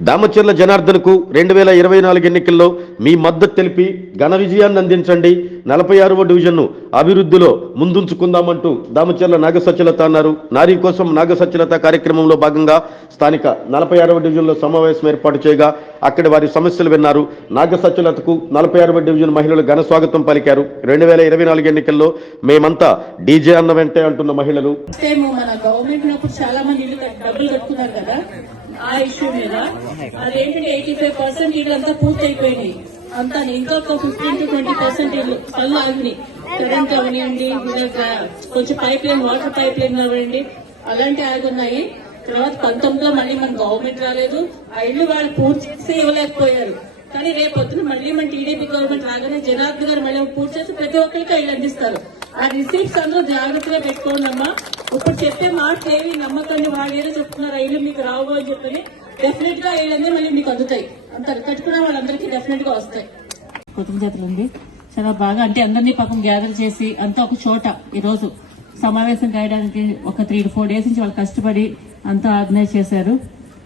దామచర్ల జనార్దన్కు రెండు వేల ఇరవై నాలుగు ఎన్నికల్లో మీ మద్దతు తెలిపి ఘన విజయాన్ని అందించండి. నలభై ఆరవ డివిజన్ను అభివృద్ధిలో ముందుంచుకుందామంటూ దామచర్ల నాగసత్యలత అన్నారు. నారీ కోసం నాగసత్యలత కార్యక్రమంలో భాగంగా స్థానిక నలభై ఆరవ డివిజన్లో సమావేశం ఏర్పాటు చేయగా అక్కడి వారి సమస్యలు విన్నారు. నాగసత్యలతకు నలభై ఆరవ డివిజన్ మహిళలు ఘన స్వాగతం పలికారు. రెండు వేల ఇరవై నాలుగు ఎన్నికల్లో మేమంతా డీజే అన్న వెంటే అంటున్న మహిళలు. చాలా మంది డబ్బులు కట్టుకున్నారు కదా ఆ ఇష్యూ మీద. అదేంటంటే ఎయిటీ ఫైవ్ పర్సెంట్ ఇల్లు పూర్తి అయిపోయినాయి అంతా ఇంకా ఒక ఫిఫ్టీన్ టు ట్వంటీ పర్సెంట్ ఇల్లు ఆగినాయి. కరెంట్ అవనివ్వండి కొంచెం pipeline water pipeline అవ్వండి అలాంటి ఆగి ఉన్నాయి. తర్వాత పంతొమ్మిదిలో మళ్ళీ మన గవర్నమెంట్ రాలేదు. ఆ ఇల్లు వాళ్ళు పూర్తి చేసి ఇవ్వలేకపోయారు. కానీ రేపు మళ్ళీ మన టీడీపీ గవర్నమెంట్ రాగానే జనార్దన్ గారు మళ్ళీ పూర్తి చేసి ప్రతి ఒక్కరికి ఇల్లు అందిస్తారు. ఆ రిసీప్ట్స్ అందరూ జాగ్రత్తగా పెట్టుకోండి అమ్మా ఇప్పుడు చెప్పే మాటలు ఏవి నమ్మకాన్ని వాళ్ళు ఏదో చెప్తున్నారు ఆ మీకు రావు అని చెప్పని డెఫినెట్గా ఇళ్ళన్నీ మళ్ళీ మీకు అందుతాయి. అంత కట్టుకున్న వాళ్ళందరికీ డెఫినెట్గా వస్తాయి. కృతజ్ఞతలు ఉంది చాలా బాగా అంటే అందరినీ పాపం గ్యాదర్ చేసి అంతా ఒక చోట ఈ రోజు సమావేశం కాయడానికి ఒక త్రీ టు ఫోర్ డేస్ నుంచి వాళ్ళు కష్టపడి అంతా ఆర్గనైజ్ చేశారు.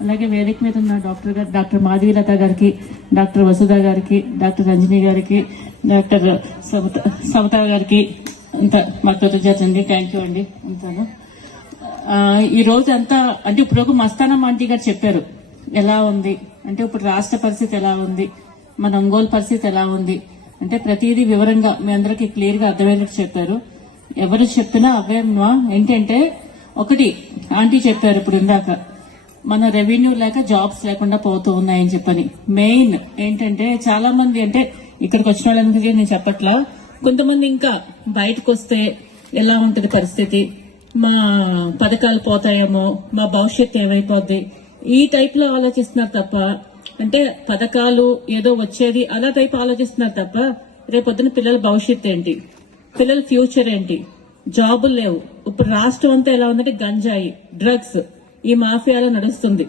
అలాగే వేదిక మీద ఉన్న డాక్టర్ గారు డాక్టర్ మాధవీలత గారికి డాక్టర్ వసుధ గారికి డాక్టర్ రంజని గారికి డాక్టర్ సమత సమత గారికి ఇంత మా కృతజ్ఞత అండి థ్యాంక్ యూ అండి. ఉంటాను. ఈ రోజు అంతా అంటే ఇప్పుడు మస్తానం ఆంటీ గారు చెప్పారు. ఎలా ఉంది? అంటే ఇప్పుడు రాష్ట్ర పరిస్థితి ఎలా ఉంది? మన ఒంగోలు పరిస్థితి ఎలా ఉంది? అంటే ప్రతిదీ వివరంగా మీ అందరికి క్లియర్గా అర్థమయ్యేటట్టు చెప్పారు. ఎవరు చెప్పినా అవేమా ఏంటంటే ఒకటి ఆంటీ చెప్పారు ఇప్పుడు ఇందాక. మన రెవెన్యూ లేక జాబ్స్ లేకుండా పోతూ ఉన్నాయని చెప్పని. మెయిన్ ఏంటంటే చాలా మంది అంటే ఇక్కడికి వచ్చిన వాళ్ళందరికీ నేను చెప్పట్లా. కొంతమంది ఇంకా బయటకు వస్తే ఎలా ఉంటుంది పరిస్థితి? మా పథకాలు పోతాయేమో మా భవిష్యత్తు ఏమైపోద్ది? ఈ టైప్లో ఆలోచిస్తున్నారు తప్ప అంటే పథకాలు ఏదో వచ్చేది అలా టైప్ ఆలోచిస్తున్నారు తప్ప రేపొద్దున పిల్లల భవిష్యత్తు ఏంటి? పిల్లల ఫ్యూచర్ ఏంటి? జాబులు లేవు. ఇప్పుడు రాష్ట్రం అంతా ఎలా ఉందంటే గంజాయి డ్రగ్స్ ఈ మాఫియాలో నడుస్తుంది.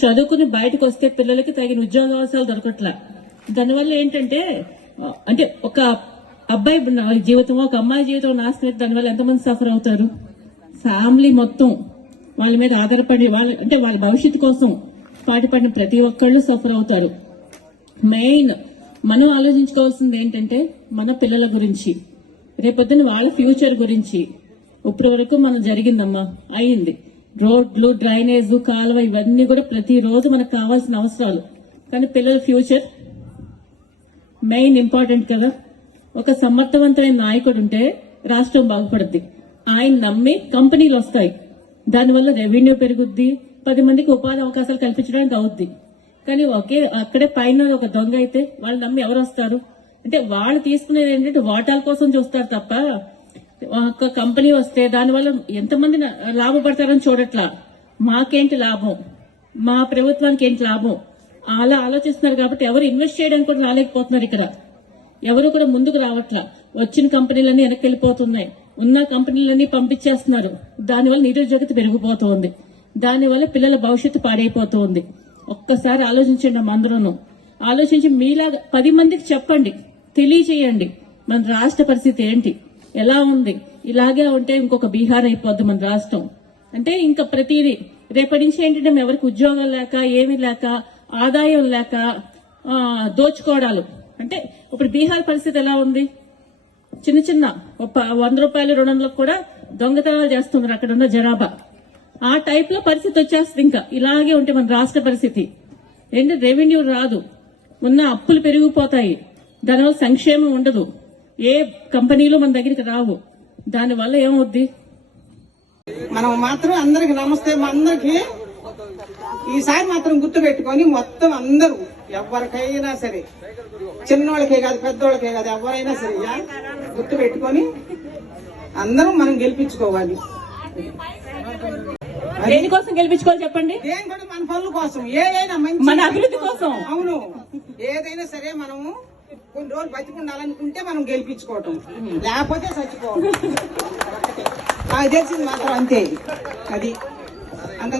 చదువుకుని బయటకు వస్తే పిల్లలకి తగిన ఉద్యోగ అవసరాలు దొరకట్లా. దానివల్ల ఏంటంటే అంటే ఒక అబ్బాయి జీవితం ఒక అమ్మాయి జీవితం నాశనం అయితే దానివల్ల ఎంతమంది సఫర్ అవుతారు? ఫ్యామిలీ మొత్తం వాళ్ళ మీద ఆధారపడి వాళ్ళ అంటే వాళ్ళ భవిష్యత్తు కోసం పాటుపడిన ప్రతి ఒక్కళ్ళు సఫర్ అవుతారు. మెయిన్ మనం ఆలోచించుకోవాల్సింది ఏంటంటే మన పిల్లల గురించి. రేపొద్దున వాళ్ళ ఫ్యూచర్ గురించి. ఇప్పటి వరకు మనం జరిగిందమ్మా అయింది. రోడ్లు డ్రైనేజ్ కాలువ ఇవన్నీ కూడా ప్రతిరోజు మనకు కావాల్సిన అవసరాలు. కానీ పిల్లల ఫ్యూచర్ మెయిన్ ఇంపార్టెంట్ కదా. ఒక సమర్థవంతమైన నాయకుడు ఉంటే రాష్ట్రం బాగుపడుద్ది. ఆయన నమ్మి కంపెనీలు వస్తాయి. దానివల్ల రెవెన్యూ పెరుగుద్ది. పది మందికి ఉపాధి అవకాశాలు కల్పించడానికి అవుద్ది. కానీ ఒకే అక్కడే పైన ఒక దొంగ అయితే వాళ్ళు నమ్మి ఎవరు వస్తారు? అంటే వాళ్ళు తీసుకునేది ఏంటంటే వాటాల కోసం చూస్తారు తప్ప ఒక కంపెనీ వస్తే దానివల్ల ఎంతమంది లాభపడతారని చూడట్లా. మాకేంటి లాభం? మా ప్రభుత్వానికి ఏంటి లాభం? అలా ఆలోచిస్తున్నారు కాబట్టి ఎవరు ఇన్వెస్ట్ చేయడానికి కూడా రాలేకపోతున్నారు ఇక్కడ. ఎవరు కూడా ముందుకు రావట్లా. వచ్చిన కంపెనీలన్నీ వెనక్కి వెళ్ళిపోతున్నాయి ఉన్న కంపెనీలన్నీ పంపించేస్తున్నారు. దానివల్ల నిరుద్యోగత పెరిగిపోతుంది. దానివల్ల పిల్లల భవిష్యత్తు పాడైపోతుంది. ఒక్కసారి ఆలోచించండి అమ్మ అందరూను. ఆలోచించి మీలాగా పది మందికి చెప్పండి. తెలియచేయండి. మన రాష్ట్ర పరిస్థితి ఏంటి? ఎలా ఉంది? ఇలాగే ఉంటే ఇంకొక బీహార్ అయిపోద్ది మన రాష్ట్రం. అంటే ఇంకా ప్రతిదీ రేపటి నుంచి ఏంటంటే ఎవరికి ఉద్యోగం లేక ఏమీ లేక ఆదాయం లేక దోచుకోవడాలు. అంటే ఇప్పుడు బీహార్ పరిస్థితి ఎలా ఉంది? చిన్న చిన్న వంద రూపాయలు రెండు వందలకు కూడా దొంగతనాలు చేస్తున్నారు అక్కడ ఉన్న జనాభా. ఆ టైప్లో పరిస్థితి వచ్చేస్తుంది ఇంకా. ఇలాగే ఉంటే మన రాష్ట్ర పరిస్థితి. ఏంటి? రెవెన్యూ రాదు. ఉన్న అప్పులు పెరిగిపోతాయి. దానివల్ల సంక్షేమం ఉండదు. ఏ కంపెనీలు మన దగ్గరికి రావు. దానివల్ల ఏమవుద్ది? మనం మాత్రం అందరికి నమస్తే అందరికి ఈసారి మాత్రం గుర్తు పెట్టుకొని మొత్తం అందరూ ఎవరికైనా సరే. చిన్నోళ్ళకే కాదు పెద్దోళ్ళకే కాదు ఎవరైనా సరే గుర్తు పెట్టుకొని అందరం మనం గెలిపించుకోవాలి. దేనికోసం గెలిపించుకోవాలి చెప్పండి? మన పనుల కోసం. ఏదైనా మంచి మన అభివృద్ధి కోసం. అవును. ఏదైనా సరే మనము కొన్ని రోజులు బతికుండాలనుకుంటే మనం గెలిపించుకోవటం. లేకపోతే చచ్చిపోవడం నాకు తెలిసింది మాత్రం అంతే. అది. అంత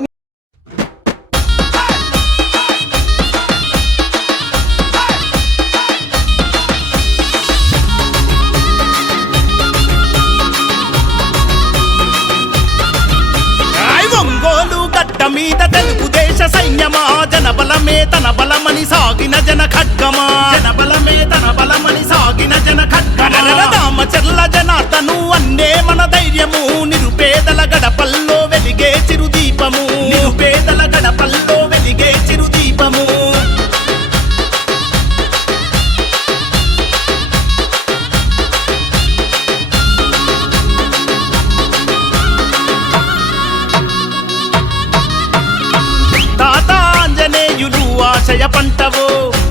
తెలుగుదేశ సైన్యమా? జనబలమే తన బలమని సాగిన జన ఖడ్గమా? జన బలమే తన బలమని సాగిన జన ఖడ్గమా? రామచర్ల జనార్దను అన్నే మన ధైర్యము నిరుపేదల గడపల్లో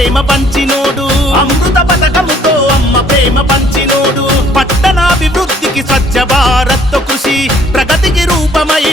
ప్రేమ పంచినోడు. అమృత పథకముతో అమ్మ ప్రేమ పంచినోడు. పట్టణాభివృద్ధికి స్వచ్ఛ భారత్.